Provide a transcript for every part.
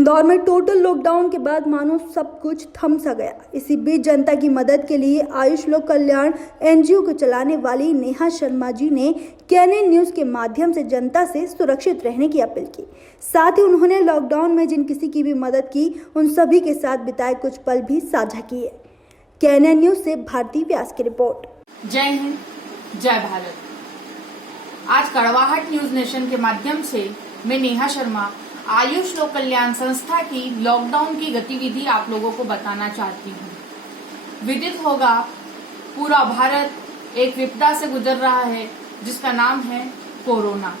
इंदौर में total lockdown के बाद मानो सब कुछ थम सा गया। इसी बीच जनता की मदद के लिए आयुष लोक कल्याण एनजीओ को चलाने वाली नेहा शर्मा जी ने कैनन न्यूज के माध्यम से जनता से सुरक्षित रहने की अपील की। साथ ही उन्होंने लॉकडाउन में जिन किसी की भी मदद की उन सभी के साथ बिताए कुछ पल भी साझा किए। कैनन न्यूज से भारती व्यास की रिपोर्ट। जय हिंद, जय भारत। आज कड़वाहट न्यूज नेशन के माध्यम से मैं नेहा शर्मा आयुष लोक कल्याण संस्था की लॉकडाउन की गतिविधि आप लोगों को बताना चाहती हूँ। विदित होगा, पूरा भारत एक विपदा से गुजर रहा है जिसका नाम है कोरोना।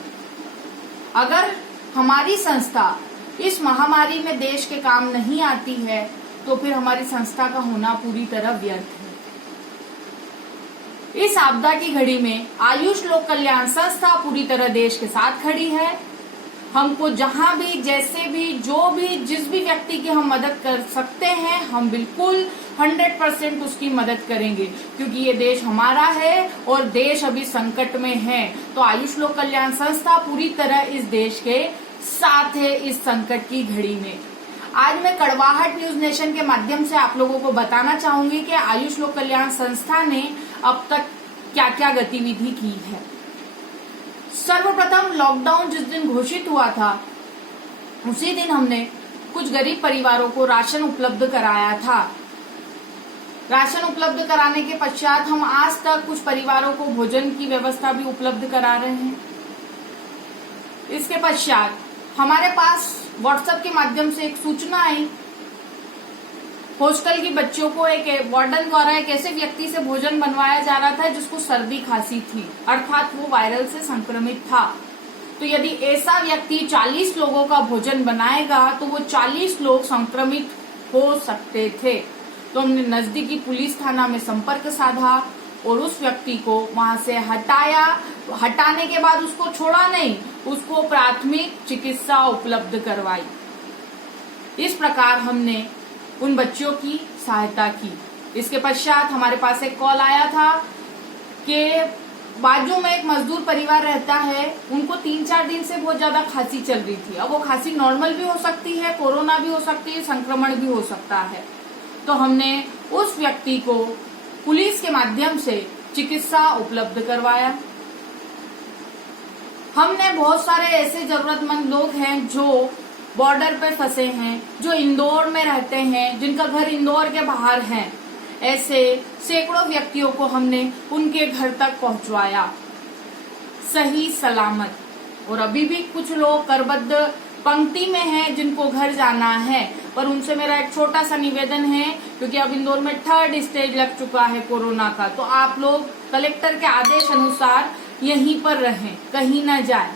अगर हमारी संस्था इस महामारी में देश के काम नहीं आती है तो फिर हमारी संस्था का होना पूरी तरह व्यर्थ है। इस आपदा की घड़ी में आयुष लोक कल्याण संस्था पूरी तरह देश के साथ खड़ी है। हमको जहां भी, जैसे भी, जो भी, जिस भी व्यक्ति की हम मदद कर सकते हैं हम बिल्कुल 100% उसकी मदद करेंगे, क्योंकि ये देश हमारा है और देश अभी संकट में है। तो आयुष लोक कल्याण संस्था पूरी तरह इस देश के साथ है इस संकट की घड़ी में। आज मैं कड़वाहट न्यूज नेशन के माध्यम से आप लोगों को बताना चाहूंगी कि आयुष लोक कल्याण संस्था ने अब तक क्या क्या गतिविधि की है। सर्वप्रथम लॉकडाउन जिस दिन घोषित हुआ था उसी दिन हमने कुछ गरीब परिवारों को राशन उपलब्ध कराया था। राशन उपलब्ध कराने के पश्चात हम आज तक कुछ परिवारों को भोजन की व्यवस्था भी उपलब्ध करा रहे हैं। इसके पश्चात हमारे पास व्हाट्सएप के माध्यम से एक सूचना आई, हॉस्टल की बच्चों को एक वार्डन द्वारा एक ऐसे व्यक्ति से भोजन बनवाया जा रहा था जिसको सर्दी खांसी थी, अर्थात वो वायरल से संक्रमित था। तो यदि ऐसा व्यक्ति 40 लोगों का भोजन बनाएगा तो वो 40 लोग संक्रमित हो सकते थे। तो हमने नजदीकी पुलिस थाना में संपर्क साधा और उस व्यक्ति को वहां से हटाया। हटाने के बाद उसको छोड़ा नहीं, उसको प्राथमिक चिकित्सा उपलब्ध करवाई। इस प्रकार हमने उन बच्चों की सहायता की। इसके पश्चात हमारे पास एक कॉल आया था कि बाजू में एक मजदूर परिवार रहता है, उनको 3-4 दिन से बहुत ज्यादा खांसी चल रही थी। अब वो खांसी नॉर्मल भी हो सकती है, कोरोना भी हो सकती है, संक्रमण भी हो सकता है। तो हमने उस व्यक्ति को पुलिस के माध्यम से चिकित्सा उपलब्ध करवाया। हमने बहुत सारे ऐसे जरूरतमंद लोग हैं जो बॉर्डर पे फंसे हैं, जो इंदौर में रहते हैं, जिनका घर इंदौर के बाहर है, ऐसे सैकड़ों व्यक्तियों को हमने उनके घर तक पहुंचवाया सही सलामत। और अभी भी कुछ लोग करबद्ध पंक्ति में हैं जिनको घर जाना है, पर उनसे मेरा एक छोटा सा निवेदन है, क्योंकि अब इंदौर में 3rd स्टेज लग चुका है कोरोना का, तो आप लोग कलेक्टर के आदेश अनुसार यहीं पर रहें, कहीं ना जाए।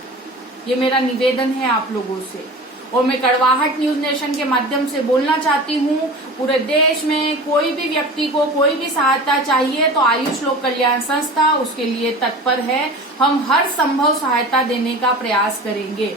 ये मेरा निवेदन है आप लोगों से। और मैं कड़वाहट न्यूज नेशन के माध्यम से बोलना चाहती हूँ, पूरे देश में कोई भी व्यक्ति को कोई भी सहायता चाहिए तो आयुष लोक कल्याण संस्था उसके लिए तत्पर है। हम हर संभव सहायता देने का प्रयास करेंगे।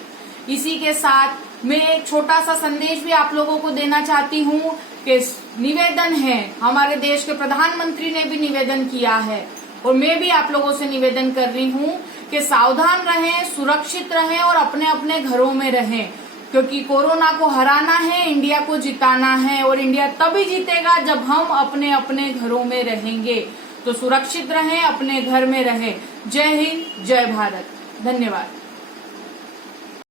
इसी के साथ मैं एक छोटा सा संदेश भी आप लोगों को देना चाहती हूँ कि निवेदन है, हमारे देश के प्रधानमंत्री ने भी निवेदन किया है और मैं भी आप लोगों से निवेदन कर रही हूँ कि सावधान रहें, सुरक्षित रहें और अपने अपने घरों में रहें, क्योंकि कोरोना को हराना है, इंडिया को जिताना है और इंडिया तभी जीतेगा जब हम अपने अपने घरों में रहेंगे। तो सुरक्षित रहें, अपने घर में रहें। जय हिंद, जय भारत। धन्यवाद।